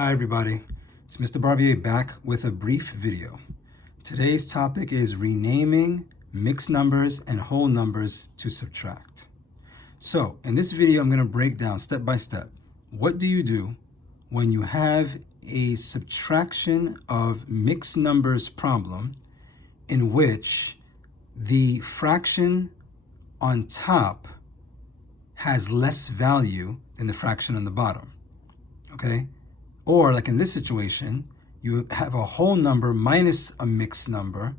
Hi everybody, it's Mr. Barbier back with a brief video. Today's topic is renaming mixed numbers and whole numbers to subtract. So in this video, I'm going to break down step by step. What do you do when you have a subtraction of mixed numbers problem in which the fraction on top has less value than the fraction on the bottom, okay? Or like in this situation, you have a whole number minus a mixed number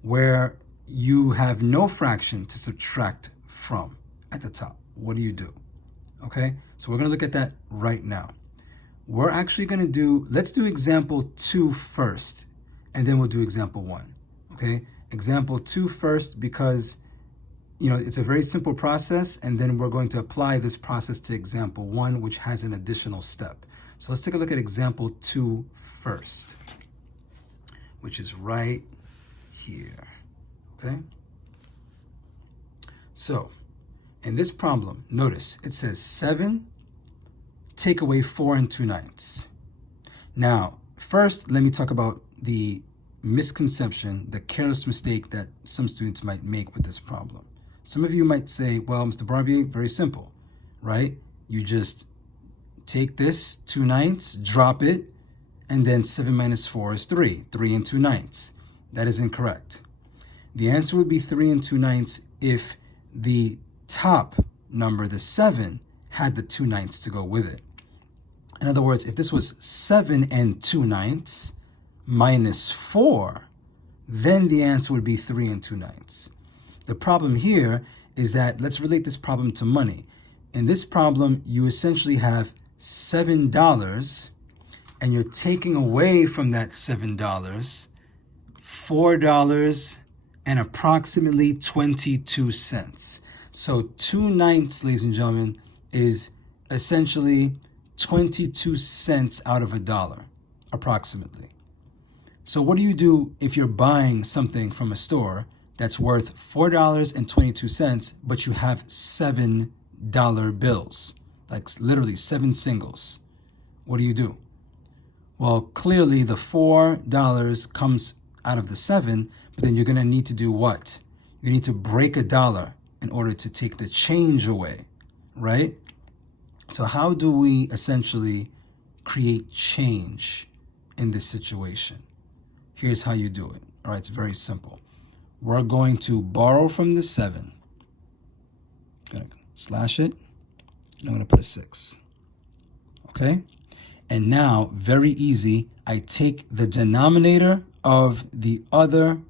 where you have no fraction to subtract from at the top. What do you do? Okay, so we're going to look at that right now. We're actually going to let's do example 2 first, and then we'll do example 1. Okay, example 2 first because, it's a very simple process, and then we're going to apply this process to example 1, which has an additional step. So let's take a look at example 2 first, which is right here, okay? So in this problem, notice it says 7, take away 4 2/9. Now, first, let me talk about the misconception, the careless mistake that some students might make with this problem. Some of you might say, well, Mr. Barbier, very simple, right? You just take this 2/9, drop it, and then 7 minus 4 is 3 2/9. That is incorrect. The answer would be 3 2/9 if the top number, the 7, had the 2/9 to go with it. In other words, if this was 7 2/9 minus 4, then the answer would be 3 2/9. The problem here is that, let's relate this problem to money. In this problem, you essentially have $7, and you're taking away from that $7 $4 and approximately 22 cents. So 2/9, ladies and gentlemen, is essentially 22 cents out of $1, approximately. So what do you do if you're buying something from a store that's worth $4.22, but you have $7 bills? Like literally 7 singles. What do? Well, clearly the $4 comes out of the 7, but then you're going to need to do what? You need to break $1 in order to take the change away, right? So how do we essentially create change in this situation? Here's how you do it. All right, it's very simple. We're going to borrow from the 7. Going to slash it. I'm going to put a 6, okay? And now, very easy, I take the denominator of the other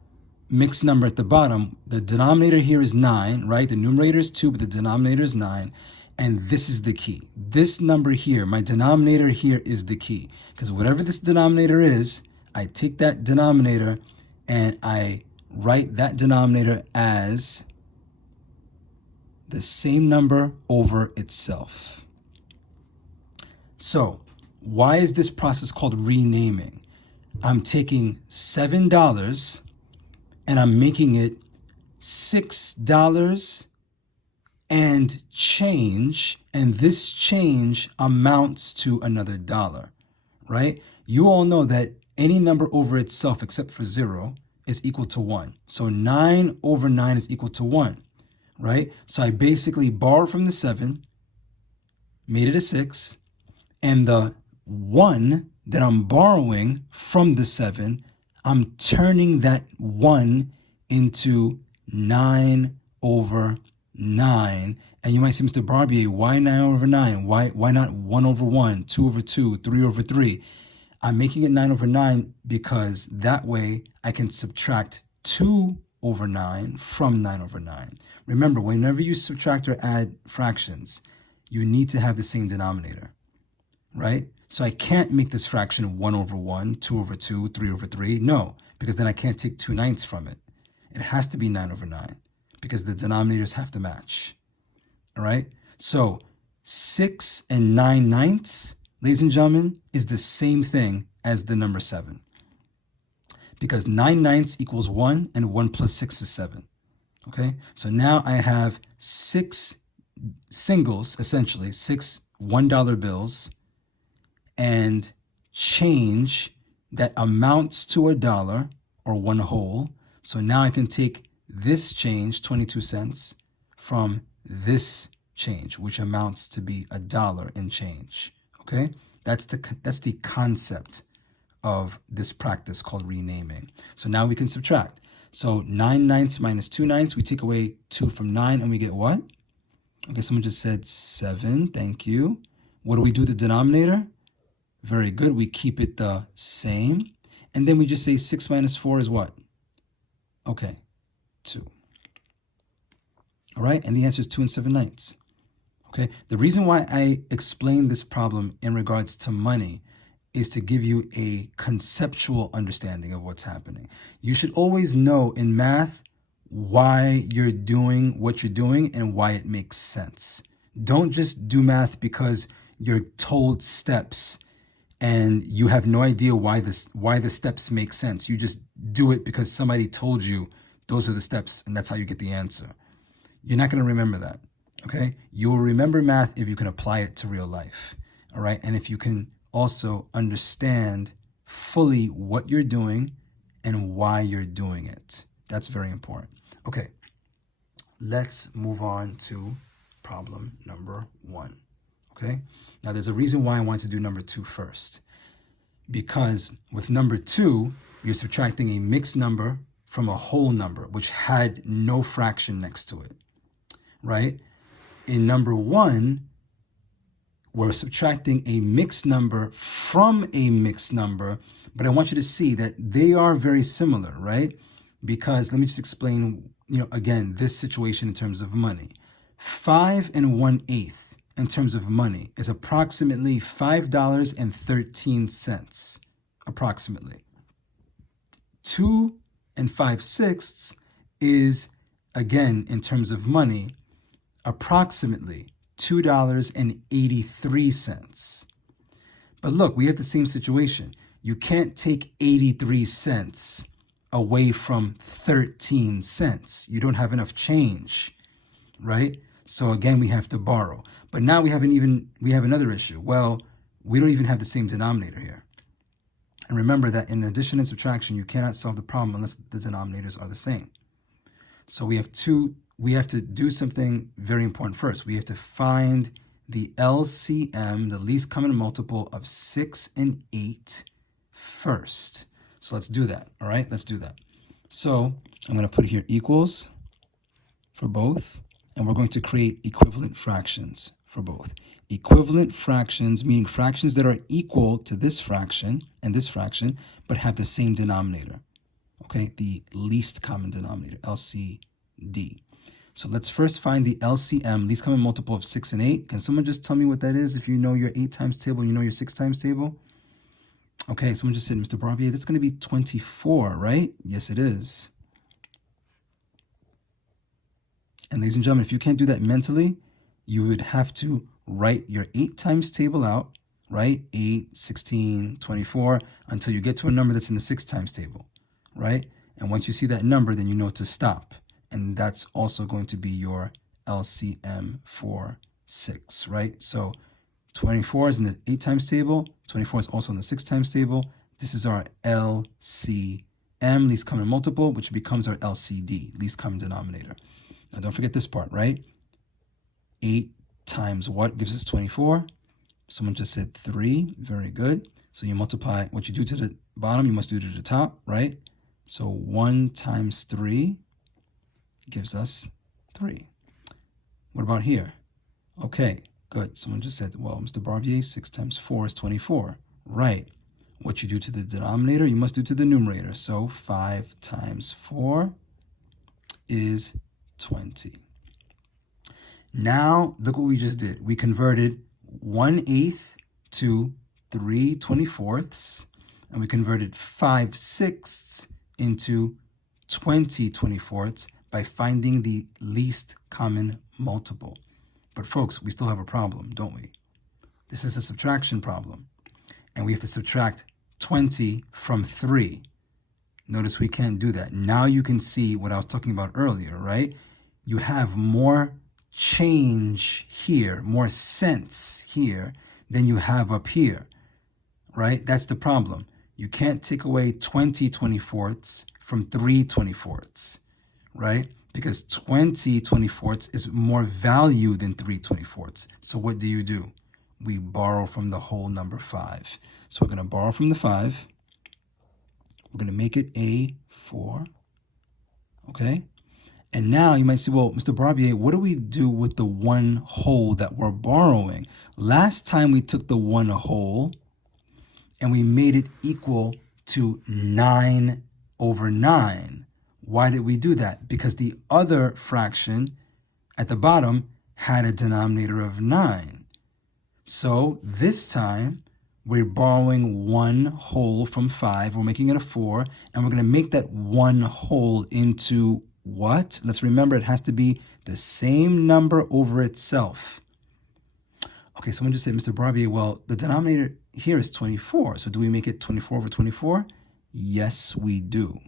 mixed number at the bottom. The denominator here is 9, right? The numerator is 2, but the denominator is 9. And this is the key. This number here, my denominator here is the key. Because whatever this denominator is, I take that denominator and I write that denominator as the same number over itself. So why is this process called renaming? I'm taking $7 and I'm making it $6 and change, and this change amounts to another $1, right? You all know that any number over itself except for 0 is equal to 1. So 9 over 9 is equal to 1. Right? So I basically borrowed from the 7, made it a 6, and the 1 that I'm borrowing from the 7, I'm turning that 1 into 9 over 9. And you might say, Mr. Barbier, why 9 over 9? Why not 1 over 1, 2 over 2, 3 over 3? I'm making it 9 over 9 because that way I can subtract 2 over 9 from 9 over 9. Remember, whenever you subtract or add fractions, you need to have the same denominator, right? So I can't make this fraction 1 over 1, 2 over 2, 3 over 3. No, because then I can't take 2/9 from it. It has to be 9 over 9 because the denominators have to match, all right? So 6 and 9/9, ladies and gentlemen, is the same thing as the number 7. Because 9/9 equals 1, and 1 plus 6 is 7. Okay, so now I have 6 singles, essentially 6 $1 bills, and change that amounts to $1 or one whole. So now I can take this change, 22 cents, from this change, which amounts to be $1 in change. Okay, that's the concept of this practice called renaming. So now we can subtract. So 9/9 minus 2/9, we take away 2 from 9 and we get what? Okay, someone just said 7. Thank you. What do we do with the denominator? Very good. We keep it the same. And then we just say 6 minus 4 is what? Okay, 2. All right, and the answer is 2 7/9. Okay, the reason why I explained this problem in regards to money is to give you a conceptual understanding of what's happening. You should always know in math why you're doing what you're doing and why it makes sense. Don't just do math because you're told steps and you have no idea why the steps make sense. You just do it because somebody told you those are the steps and that's how you get the answer. You're not going to remember that, okay? You'll remember math if you can apply it to real life, all right? And if you can also understand fully what you're doing and why you're doing it. That's very important. Okay, let's move on to problem number 1, okay? Now, there's a reason why I want to do number 2 first. Because with number 2, you're subtracting a mixed number from a whole number, which had no fraction next to it, right? In number 1, we're subtracting a mixed number from a mixed number, but I want you to see that they are very similar, right? Because let me just explain, again, this situation in terms of money. 5 1/8 in terms of money is approximately $5.13, approximately. 2 5/6 is, again, in terms of money, approximately $2.83. But look, we have the same situation. You can't take 83 cents away from 13 cents. You don't have enough change, right? So again, we have to borrow. But now we have another issue. Well, we don't even have the same denominator here. And remember that in addition and subtraction, you cannot solve the problem unless the denominators are the same. So we have to do something very important first. We have to find the LCM, the least common multiple of 6 and 8 first. So let's do that, all right? Let's do that. So I'm going to put here equals for both, and we're going to create equivalent fractions for both. Equivalent fractions, meaning fractions that are equal to this fraction and this fraction, but have the same denominator, okay? The least common denominator, LCD. So let's first find the LCM, least common multiple of 6 and 8. Can someone just tell me what that is? If you know your 8 times table, you know your 6 times table? Okay, someone just said, Mr. Barbier, that's going to be 24, right? Yes, it is. And ladies and gentlemen, if you can't do that mentally, you would have to write your 8 times table out, right? 8, 16, 24, until you get to a number that's in the 6 times table, right? And once you see that number, then you know to stop. And that's also going to be your LCM for 6, right? So 24 is in the 8 times table. 24 is also in the 6 times table. This is our LCM, least common multiple, which becomes our LCD, least common denominator. Now don't forget this part, right? 8 times what gives us 24? Someone just said 3. Very good. So you multiply what you do to the bottom, you must do to the top, right? So 1 times 3 gives us 3. What about here? Okay, good. Someone just said, well, Mr. Barbier, 6 times 4 is 24. Right. What you do to the denominator, you must do to the numerator. So 5 times 4 is 20. Now, look what we just did. We converted 1/8 to 3/24, and we converted 5/6 into 20/24 by finding the least common multiple. But folks, we still have a problem, don't we? This is a subtraction problem, and we have to subtract 20 from 3. Notice we can't do that. Now you can see what I was talking about earlier, right? You have more change here, more cents here than you have up here, right? That's the problem. You can't take away 20 24ths from 3 24ths, right? Because 20 24ths is more value than 3 24ths. So what do? We borrow from the whole number 5. So we're going to borrow from the 5. We're going to make it a 4. Okay? And now you might say, well, Mr. Barbier, what do we do with the 1 whole that we're borrowing? Last time we took the 1 whole and we made it equal to 9 over 9. Why did we do that? Because the other fraction at the bottom had a denominator of 9. So this time we're borrowing 1 whole from 5. We're making it a 4. And we're going to make that 1 whole into what? Let's remember it has to be the same number over itself. Okay, someone just said, Mr. Barbier, well, the denominator here is 24. So do we make it 24 over 24? Yes, we do.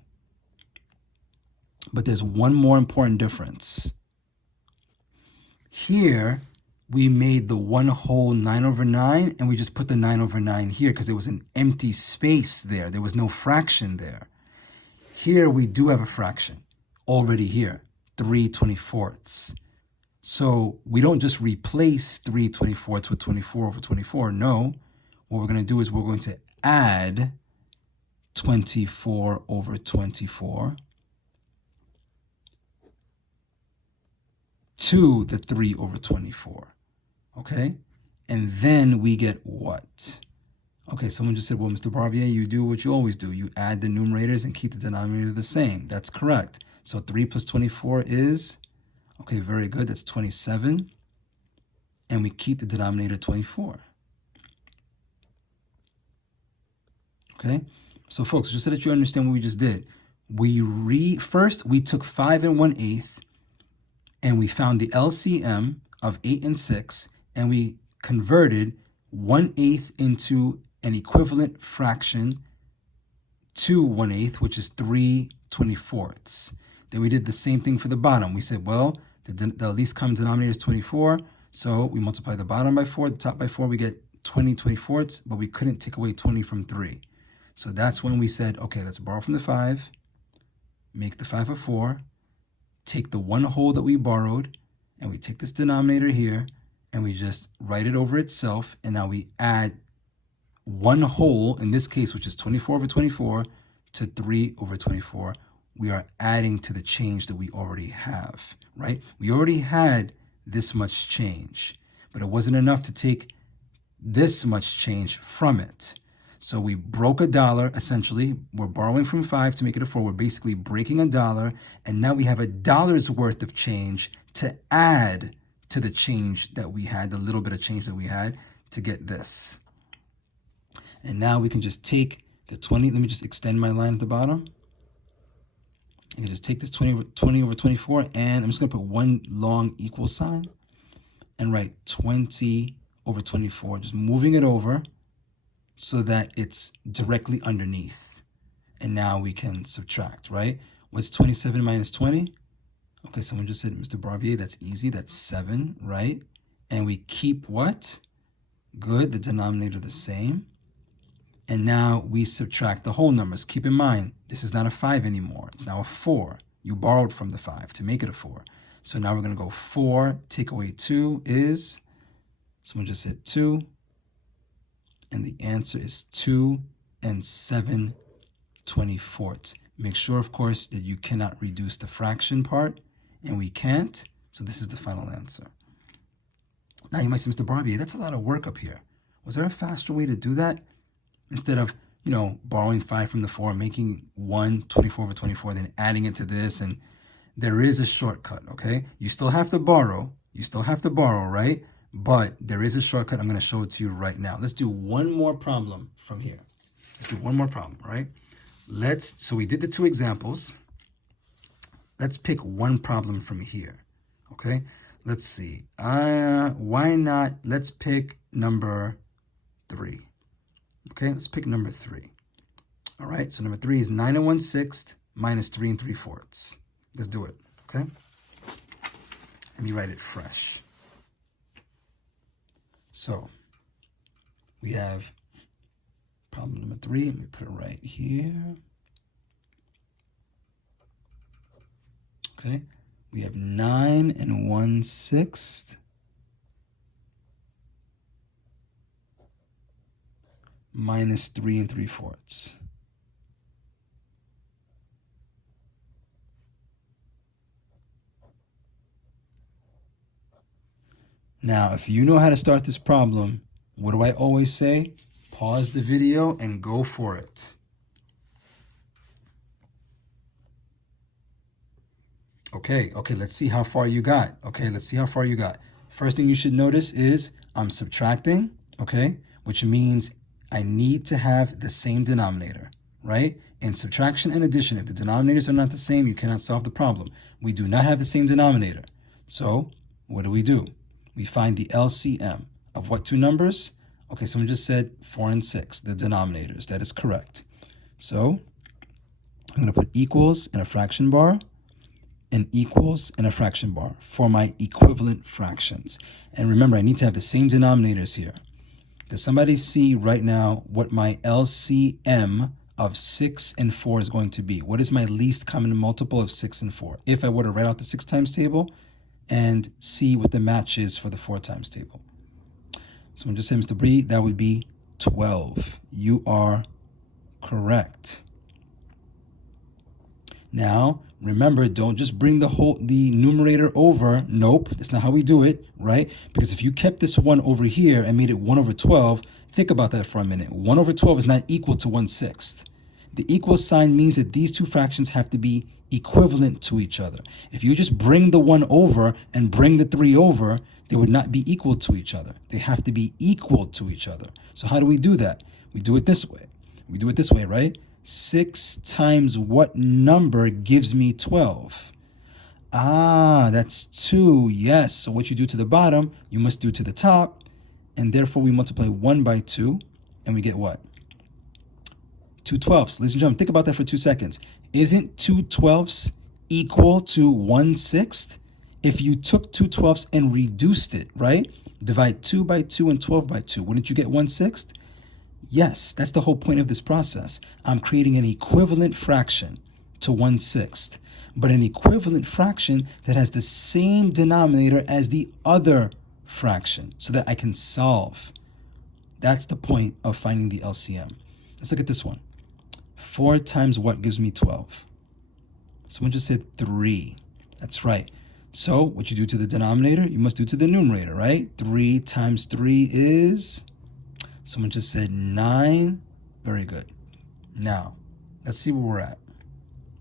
But there's one more important difference. Here, we made the 1 whole 9 over 9, and we just put the 9 over 9 here because there was an empty space there. There was no fraction there. Here, we do have a fraction already here, 3 24ths. So we don't just replace 3 24ths with 24 over 24. No, what we're going to do is we're going to add 24 over 24 to the 3 over 24. Okay? And then we get what? Okay, someone just said, well, Mr. Barbier, you do what you always do. You add the numerators and keep the denominator the same. That's correct. So 3 plus 24 is, okay, very good. That's 27. And we keep the denominator 24. Okay? So folks, just so that you understand what we just did, first we took 5 1/8 and we found the LCM of 8 and 6, and we converted 1/8 into an equivalent fraction to 1/8, which is 3 24ths. Then we did the same thing for the bottom. We said, well, the least common denominator is 24, so we multiply the bottom by 4, the top by 4, we get 20 24ths, but we couldn't take away 20 from 3. So that's when we said, okay, let's borrow from the 5, make the 5 a 4, take the 1 whole that we borrowed, and we take this denominator here, and we just write it over itself, and now we add 1 whole, in this case, which is 24 over 24, to 3 over 24. We are adding to the change that we already have, right? We already had this much change, but it wasn't enough to take this much change from it. So we broke $1, essentially. We're borrowing from 5 to make it a 4. We're basically breaking $1, and now we have $1's worth of change to add to the change that we had, the little bit of change that we had, to get this. And now we can just take the 20. Let me just extend my line at the bottom. I can just take this 20 over 24, and I'm just going to put one long equal sign and write 20 over 24, just moving it over so that it's directly underneath. And now we can subtract, right? What's 27 minus 20? Okay, someone just said, Mr. Barbier, that's easy. That's 7, right? And we keep what? Good, the denominator the same. And now we subtract the whole numbers. Keep in mind, this is not a 5 anymore. It's now a 4. You borrowed from the 5 to make it a 4. So now we're going to go 4, take away 2 is, someone just said 2. And the answer is 2 7/24. Make sure, of course, that you cannot reduce the fraction part. And we can't. So this is the final answer. Now you might say, Mr. Barbier, that's a lot of work up here. Was there a faster way to do that? Instead of, borrowing 5 from the 4, making 24 over 24, then adding it to this. And there is a shortcut, okay? You still have to borrow. Right? But there is a shortcut. I'm going to show it to you right now. Let's do one more problem from here. Right? So we did the 2 examples. Let's pick one problem from here, okay? Let's see. Why not? Let's pick number 3. Okay, let's pick number 3. All right, so number 3 is 9 1/6 minus 3 3/4. Let's do it, okay? Let me write it fresh. So we have Problem number 3, let me put it right here. Okay, we have 9 1/6 minus 3 3/4. Now, if you know how to start this problem, what do I always say? Pause the video and go for it. Okay, let's see how far you got. First thing you should notice is I'm subtracting, okay, which means I need to have the same denominator, right? In subtraction and addition, if the denominators are not the same, you cannot solve the problem. We do not have the same denominator. So what do? We find the LCM of what two numbers? Okay, someone just said 4 and 6, the denominators. That is correct. So I'm going to put equals in a fraction bar and equals in a fraction bar for my equivalent fractions. And remember, I need to have the same denominators here. Does somebody see right now what my LCM of 6 and 4 is going to be? What is my least common multiple of 6 and 4? If I were to write out the 6 times table and see what the match is for the 4 times table. Someone just said, Mr. Bree, that would be 12. You are correct. Now, remember, don't just bring the numerator over. Nope, that's not how we do it, right? Because if you kept this 1 over here and made it 1 over 12, think about that for a minute. 1 over 12 is not equal to 1/6. The equal sign means that these two fractions have to be equivalent to each other. If you just bring the 1 over and bring the 3 over, they would not be equal to each other. They have to be equal to each other. So how do we do that? We do it this way. Right? 6 times what number gives me 12? That's 2. Yes. So what you do to the bottom, you must do to the top. And therefore, we multiply 1 by 2. And we get what? 2 twelfths. Ladies and gentlemen, think about that for 2 seconds. Isn't 2 twelfths equal to 1/6? If you took 2 twelfths and reduced it, right? Divide 2 by 2 and 12 by 2. Wouldn't you get 1/6? Yes, that's the whole point of this process. I'm creating an equivalent fraction to 1/6, but an equivalent fraction that has the same denominator as the other fraction so that I can solve. That's the point of finding the LCM. Let's look at this one. 4 times what gives me 12? Someone just said 3. That's right. So what you do to the denominator, you must do to the numerator, right? 3 times 3 is... Someone just said 9. Very good. Now, let's see where we're at.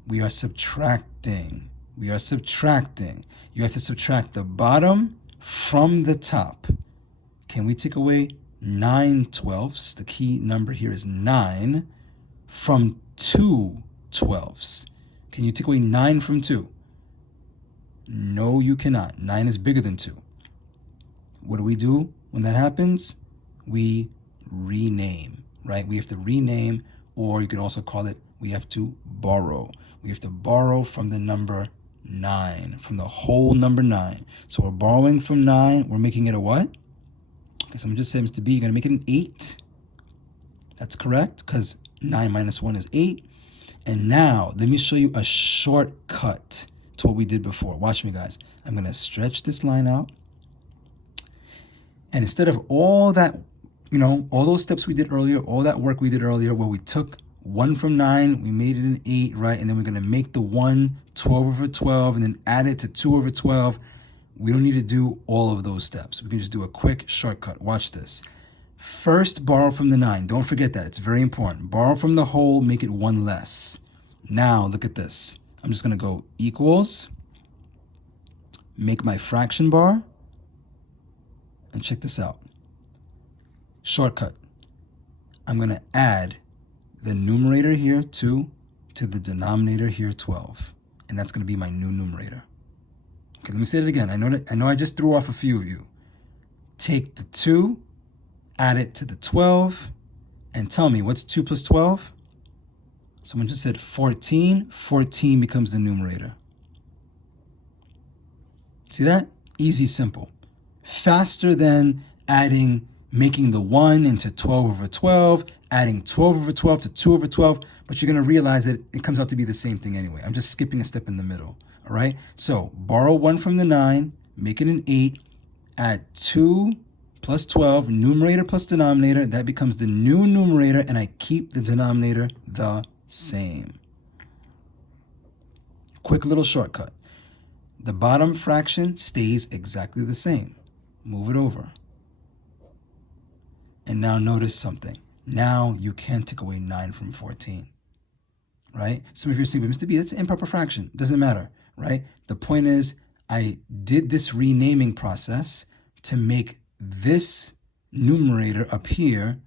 We are subtracting. You have to subtract the bottom from the top. Can we take away 9 twelfths? The key number here is 9 from 2 twelfths. Can you take away 9 from 2? No, you cannot. 9 is bigger than 2. What do we do when that happens? We rename, right? We have to rename, or you could also call it, we have to borrow. We have to borrow from the number 9, from the whole number 9. So we're borrowing from 9. We're making it a what? Okay, someone just said, Mr. B, you're going to make it an 8. That's correct, because 9 minus 1 is 8. And now, let me show you a shortcut to what we did before. Watch me, guys. I'm going to stretch this line out. And instead of all that, all those steps we did earlier, all that work we did earlier, where we took 1 from 9, we made it an 8, right? And then we're going to make the 1 12 over 12 and then add it to 2 over 12. We don't need to do all of those steps. We can just do a quick shortcut. Watch this. First, borrow from the 9. Don't forget that. It's very important. Borrow from the whole, make it 1 less. Now, look at this. I'm just going to go equals, make my fraction bar, and check this out. Shortcut. I'm going to add the numerator here 2 to the denominator here 12. And that's going to be my new numerator. Okay, let me say it again. I know I just threw off a few of you. Take the 2, add it to the 12, and tell me, what's 2 plus 12? Someone just said 14. 14 becomes the numerator. See that? Easy, simple. Faster than adding making the 1 into 12 over 12, adding 12 over 12 to 2 over 12, but you're going to realize that it comes out to be the same thing anyway. I'm just skipping a step in the middle, all right? So borrow 1 from the 9, make it an 8, add 2 plus 12, numerator plus denominator, that becomes the new numerator, and I keep the denominator the same. Quick little shortcut. The bottom fraction stays exactly the same. Move it over. And now notice something. Now you can take away 9 from 14, right? Some of you are saying, but Mr. B, that's an improper fraction. Doesn't matter, right? The point is, I did this renaming process to make this numerator up here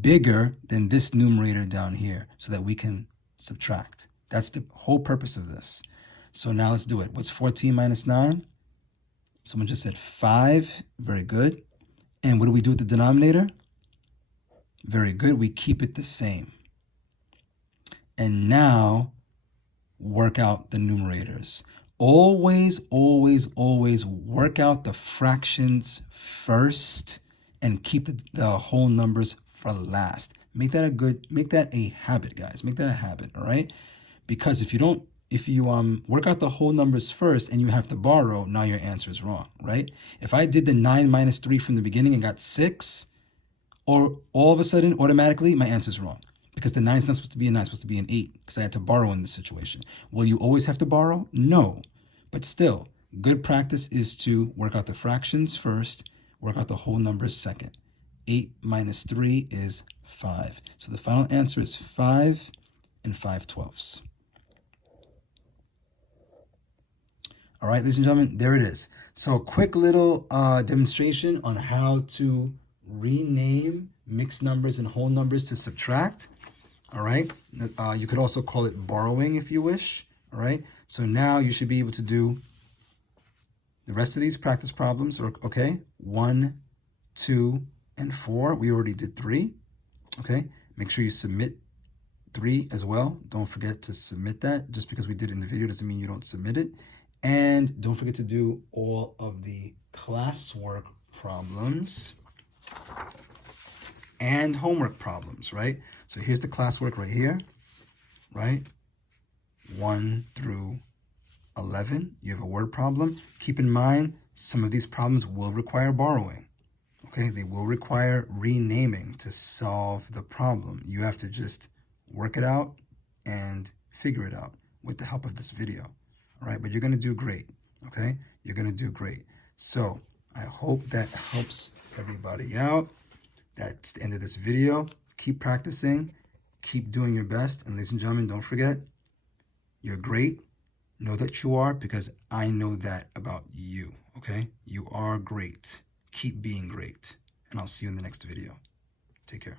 bigger than this numerator down here so that we can subtract. That's the whole purpose of this. So now let's do it. What's 14 minus 9? Someone just said 5. Very good. And what do we do with the denominator? Very good. We keep it the same. And now work out the numerators. Always, always, always work out the fractions first and keep the whole numbers for last. Make that a habit, guys. Make that a habit, all right? Because if you work out the whole numbers first and you have to borrow, now your answer is wrong, right? If I did the 9 minus 3 from the beginning and got 6, or all of a sudden, automatically, my answer is wrong. Because the 9 is not supposed to be a 9, it's supposed to be an 8, because I had to borrow in this situation. Will you always have to borrow? No. But still, good practice is to work out the fractions first, work out the whole numbers second. 8 minus 3 is 5. So the final answer is 5 and 5/12. All right, ladies and gentlemen, there it is. So a quick little demonstration on how to rename mixed numbers and whole numbers to subtract. All right. You could also call it borrowing if you wish. All right. So now you should be able to do the rest of these practice problems. Okay. 1, 2, and 4. We already did 3. Okay. Make sure you submit 3 as well. Don't forget to submit that. Just because we did it in the video doesn't mean you don't submit it. And don't forget to do all of the classwork problems and homework problems, right? So here's the classwork right here, right? 1 through 11. You have a word problem. Keep in mind, some of these problems will require borrowing. Okay, they will require renaming to solve the problem. You have to just work it out and figure it out with the help of this video. All right, but you're going to do great. Okay, you're going to do great. So I hope that helps everybody out. That's the end of this video. Keep practicing. Keep doing your best. And ladies and gentlemen, don't forget, you're great. Know that you are, because I know that about you. Okay, you are great. Keep being great. And I'll see you in the next video. Take care.